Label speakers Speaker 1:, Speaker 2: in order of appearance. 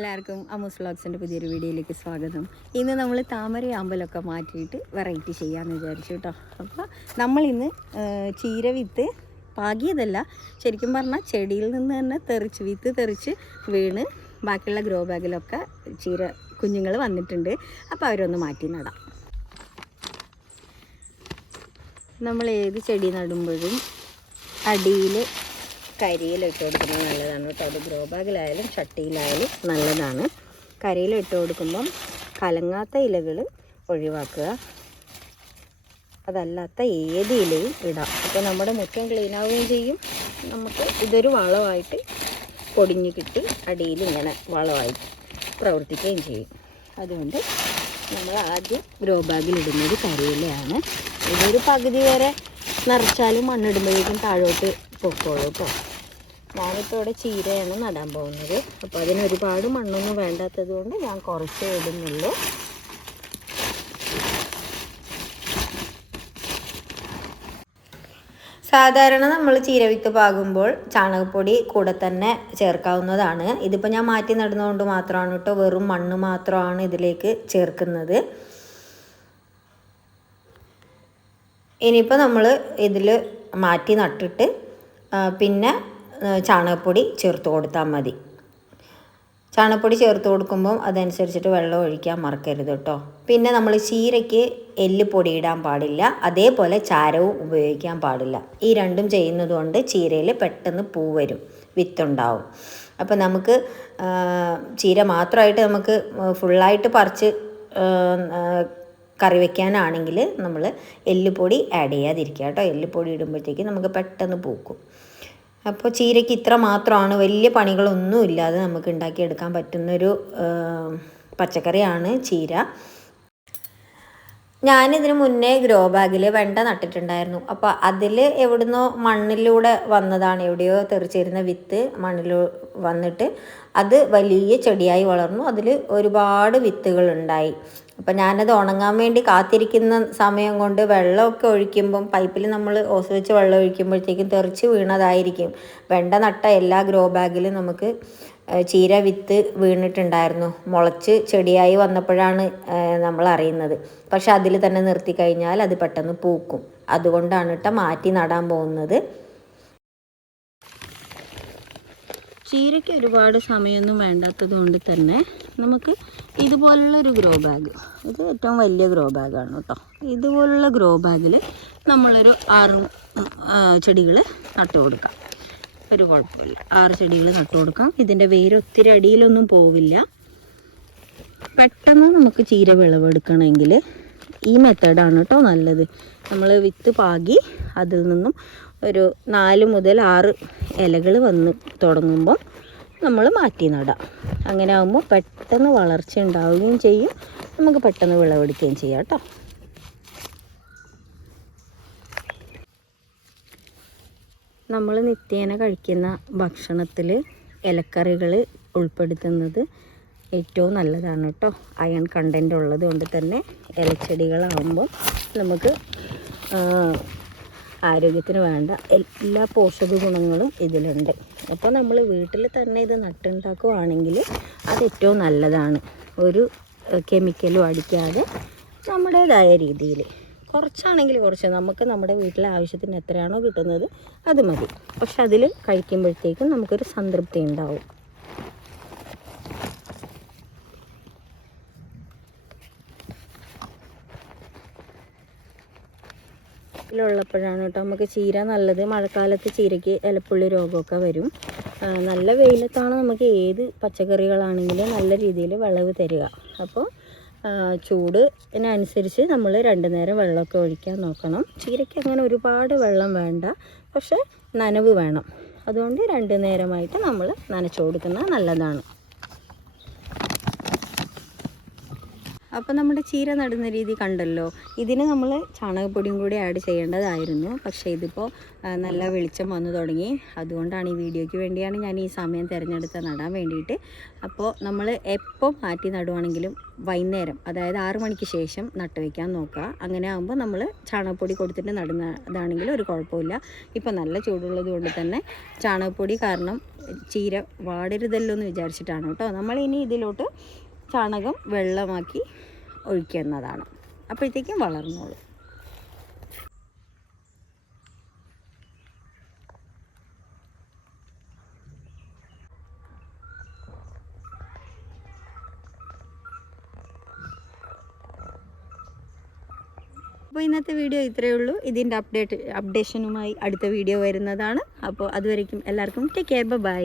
Speaker 1: എല്ലാവർക്കും അമൂസ് വ്ളോഗ്സിന്റെ പുതിയൊരു വീഡിയോയിലേക്ക് സ്വാഗതം. ഇന്ന് നമ്മൾ താമര അമ്പലമൊക്കെ മാറ്റിയിട്ട് വെറൈറ്റി ചെയ്യാമെന്ന് വിചാരിച്ചു കേട്ടോ. അപ്പോൾ നമ്മളിന്ന് ചീര വിത്ത് പാകിയതല്ല ശരിക്കും പറഞ്ഞാൽ ചെടിയിൽ നിന്ന് തന്നെ തെറിച്ച് വിത്ത് തെറിച്ച് വീണ് ബാക്കിയുള്ള ഗ്രോ ബാഗിലൊക്കെ ചീര കുഞ്ഞുങ്ങൾ വന്നിട്ടുണ്ട്. അപ്പോൾ അവരൊന്ന് മാറ്റി നടാം. നമ്മൾ ഏത് ചെടി നടുമ്പോഴും അടിയിൽ കരിയിൽ ഇട്ട് കൊടുക്കുന്നത് നല്ലതാണ് കേട്ടോ. അത് ഗ്രോ ബാഗിലായാലും ചട്ടിയിലായാലും നല്ലതാണ്. കരിയിൽ ഇട്ട് കൊടുക്കുമ്പം കലങ്ങാത്ത ഇലകൾ ഒഴിവാക്കുക. അതല്ലാത്ത ഏത് ഇലയും ഇടാം. അപ്പോൾ നമ്മുടെ മുറ്റം ക്ലീൻ ആവുകയും ചെയ്യും. നമുക്ക് ഇതൊരു വളമായിട്ട് പൊടിഞ്ഞ് കിട്ടി അടിയിൽ ഇങ്ങനെ വളമായി പ്രവർത്തിക്കുകയും ചെയ്യും. അതുകൊണ്ട് നമ്മൾ ആദ്യം ഗ്രോ ബാഗിൽ ഇടുന്നത് കരിയിലയാണ്. ഇതൊരു പകുതി വരെ നിറച്ചാലും മണ്ണിടുമ്പോഴേക്കും താഴോട്ട് പൊക്കോളൂ കേട്ടോ. ഞാനിപ്പോൾ ഇവിടെ ചീരയാണ് നടാൻ പോകുന്നത്. അപ്പോൾ അതിന് ഒരുപാട് മണ്ണൊന്നും വേണ്ടാത്തത് കൊണ്ട് ഞാൻ കുറച്ച് ഇടുന്നുള്ളൂ. സാധാരണ നമ്മൾ ചീരവിത്ത് പാകുമ്പോൾ ചാണകപ്പൊടി കൂടെ തന്നെ ചേർക്കാവുന്നതാണ്. ഇതിപ്പോൾ ഞാൻ മാറ്റി നടുന്നതുകൊണ്ട് മാത്രമാണ് കേട്ടോ. വെറും മണ്ണ് മാത്രമാണ് ഇതിലേക്ക് ചേർക്കുന്നത്. ഇനിയിപ്പോൾ നമ്മൾ ഇതിൽ മാറ്റി നട്ടിട്ട് പിന്നെ ചാണകപ്പൊടി ചേർത്ത് കൊടുത്താൽ മതി. ചാണകപ്പൊടി ചേർത്ത് കൊടുക്കുമ്പം അതനുസരിച്ചിട്ട് വെള്ളം ഒഴിക്കാൻ മറക്കരുത് കേട്ടോ. പിന്നെ നമ്മൾ ചീരയ്ക്ക് എല്ല് ഇടാൻ പാടില്ല. അതേപോലെ ചാരവും ഉപയോഗിക്കാൻ പാടില്ല. ഈ രണ്ടും ചെയ്യുന്നത് കൊണ്ട് ചീരയിൽ പെട്ടെന്ന് പൂ വരും വിത്തുണ്ടാവും. അപ്പോൾ നമുക്ക് ചീര മാത്രമായിട്ട് നമുക്ക് ഫുള്ളായിട്ട് പറിച്ച് കറി വയ്ക്കാനാണെങ്കിൽ നമ്മൾ എല്ലുപൊടി ആഡ് ചെയ്യാതിരിക്കുക കേട്ടോ. എല്ലുപൊടി ഇടുമ്പോഴത്തേക്ക് നമുക്ക് പെട്ടെന്ന് പൂക്കും. അപ്പോൾ ചീരയ്ക്ക് ഇത്ര മാത്രമാണ്. വലിയ പണികളൊന്നും ഇല്ലാതെ നമുക്ക് ഉണ്ടാക്കിയെടുക്കാൻ പറ്റുന്നൊരു പച്ചക്കറിയാണ് ചീര. ഞാനിതിന് മുന്നേ ഗ്രോ ബാഗിൽ വെണ്ട നട്ടിട്ടുണ്ടായിരുന്നു. അപ്പോൾ അതിൽ എവിടുന്നോ മണ്ണിലൂടെ വന്നതാണ്. എവിടെയോ തെറിച്ചിരുന്ന വിത്ത് മണ്ണിൽ വന്നിട്ട് അത് വലിയ ചെടിയായി വളർന്നു. അതിൽ ഒരുപാട് വിത്തുകൾ ഉണ്ടായി അപ്പം ഞാനത് ഉണങ്ങാൻ വേണ്ടി കാത്തിരിക്കുന്ന സമയം കൊണ്ട് വെള്ളമൊക്കെ ഒഴിക്കുമ്പം പൈപ്പിൽ നമ്മൾ ഓസ് വെച്ച് വെള്ളം ഒഴിക്കുമ്പോഴത്തേക്കും തെറിച്ച് വീണതായിരിക്കും. വെണ്ട നട്ട എല്ലാ ഗ്രോ ബാഗിലും നമുക്ക് ചീര വിത്ത് വീണിട്ടുണ്ടായിരുന്നു. മുളച്ച് ചെടിയായി വന്നപ്പോഴാണ് നമ്മൾ അറിയുന്നത്. പക്ഷെ അതിൽ തന്നെ നിർത്തി കഴിഞ്ഞാൽ അത് പെട്ടെന്ന് പൂക്കും. അതുകൊണ്ടാണ് കേട്ടോ മാറ്റി നടാൻ പോകുന്നത്. ചീരയ്ക്ക് ഒരുപാട് സമയമൊന്നും വേണ്ടാത്തത് കൊണ്ട് തന്നെ നമുക്ക് ഇതുപോലുള്ളൊരു ഗ്രോ ബാഗ് ഇത് ഏറ്റവും വലിയ ഗ്രോ ബാഗാണ് കേട്ടോ. ഇതുപോലുള്ള ഗ്രോ ബാഗിൽ നമ്മളൊരു ആറ് ചെടികൾ നട്ടു കൊടുക്കാം. ഒരു കുഴപ്പമില്ല. ആറ് ചെടികൾ നട്ടു കൊടുക്കാം. ഇതിന്റെ വേര് ഒത്തിരി അടിയിലൊന്നും പോവില്ല. പെട്ടെന്ന് നമുക്ക് ചീര വിളവെടുക്കണമെങ്കിൽ ഈ മെത്തേഡാണ് കേട്ടോ നല്ലത്. നമ്മൾ വിത്ത് പാകി അതിൽ നിന്നും ഒരു നാല് മുതൽ ആറ് ഇലകൾ വന്ന് തുടങ്ങുമ്പോൾ നമ്മൾ മാറ്റി നടാം അങ്ങനെ ആകുമ്പോൾ പെട്ടെന്ന് വളർച്ച ഉണ്ടാവുകയും ചെയ്യും. നമുക്ക് പെട്ടെന്ന് വിളവെടുക്കുകയും ചെയ്യാം കേട്ടോ. നമ്മൾ നിത്യേന കഴിക്കുന്ന ഭക്ഷണത്തിൽ ഇലക്കറികൾ ഉൾപ്പെടുത്തുന്നത് ഏറ്റവും നല്ലതാണ് കേട്ടോ. അയൺ കണ്ടന്റ് ഉള്ളത് കൊണ്ട് തന്നെ ഇലച്ചെടികളാകുമ്പോൾ നമുക്ക് ആരോഗ്യത്തിന് വേണ്ട എല്ലാ പോഷക ഗുണങ്ങളും ഇതിലുണ്ട്. അപ്പോൾ നമ്മൾ വീട്ടിൽ തന്നെ ഇത് നട്ടുണ്ടാക്കുവാണെങ്കിൽ അത് ഏറ്റവും നല്ലതാണ്. ഒരു കെമിക്കലും അടിക്കാതെ നമ്മുടേതായ രീതിയിൽ. കുറച്ചാണെങ്കിൽ കുറച്ച്. നമുക്ക് നമ്മുടെ വീട്ടിലെ ആവശ്യത്തിന് എത്രയാണോ കിട്ടുന്നത് അത് മതി. പക്ഷെ അതിൽ കഴിക്കുമ്പോഴത്തേക്കും നമുക്കൊരു സംതൃപ്തി ഉണ്ടാവും. ഉള്ളപ്പോഴാണ് കേട്ടോ നമുക്ക് ചീര നല്ലത്. മഴക്കാലത്ത് ചീരയ്ക്ക് ഇലപ്പുള്ളി രോഗമൊക്കെ വരും. നല്ല വെയിലത്താണ് നമുക്ക് ഏത് പച്ചക്കറികളാണെങ്കിലും നല്ല രീതിയിൽ വിളവ് തരിക. അപ്പോൾ ചൂട് ചൂടിനനുസരിച്ച് നമ്മൾ രണ്ട് നേരം വെള്ളമൊക്കെ ഒഴിക്കാൻ നോക്കണം. ചീരയ്ക്ക് അങ്ങനെ ഒരുപാട് വെള്ളം വേണ്ട. പക്ഷേ നനവ് വേണം. അതുകൊണ്ട് രണ്ട് നേരമായിട്ട് നമ്മൾ നനച്ചു കൊടുക്കുന്നത് നല്ലതാണ്. അപ്പോൾ നമ്മുടെ ചീര നടുന്ന രീതി കണ്ടല്ലോ. ഇതിന് നമ്മൾ ചാണകപ്പൊടിയും കൂടി ആഡ് ചെയ്യേണ്ടതായിരുന്നു. പക്ഷേ ഇതിപ്പോൾ നല്ല വെളിച്ചം വന്നു തുടങ്ങി. അതുകൊണ്ടാണ് ഈ വീഡിയോയ്ക്ക് വേണ്ടിയാണ് ഞാൻ ഈ സമയം തിരഞ്ഞെടുത്ത് നടാൻ വേണ്ടിയിട്ട്. അപ്പോൾ നമ്മൾ എപ്പോൾ മാറ്റി നടുവാണെങ്കിലും വൈകുന്നേരം അതായത് ആറു മണിക്ക് ശേഷം നട്ട് വയ്ക്കാൻ നോക്കുക. അങ്ങനെ ആകുമ്പോൾ നമ്മൾ ചാണകപ്പൊടി കൊടുത്തിട്ട് നടുന്നതാണെങ്കിൽ ഒരു കുഴപ്പമില്ല. ഇപ്പോൾ നല്ല ചൂടുള്ളത് കൊണ്ട് തന്നെ ചാണകപ്പൊടി കാരണം ചീര വാടരുതല്ലോ എന്ന് വിചാരിച്ചിട്ടാണ് കേട്ടോ. നമ്മളിനി ഇതിലോട്ട് ചാണകം വെള്ളമാക്കി ഒഴിക്കുന്നതാണ്. അപ്പോഴത്തേക്കും വളർന്നോളും. അപ്പോൾ ഇന്നത്തെ വീഡിയോ ഇത്രയേ ഉള്ളൂ. ഇതിന്റെ അപ്ഡേറ്റ് അപ്ഡേഷനുമായി അടുത്ത വീഡിയോ വരുന്നതാണ്. അപ്പോൾ അതുവരേക്കും എല്ലാവർക്കും ടേക്ക് കെയർ ബൈ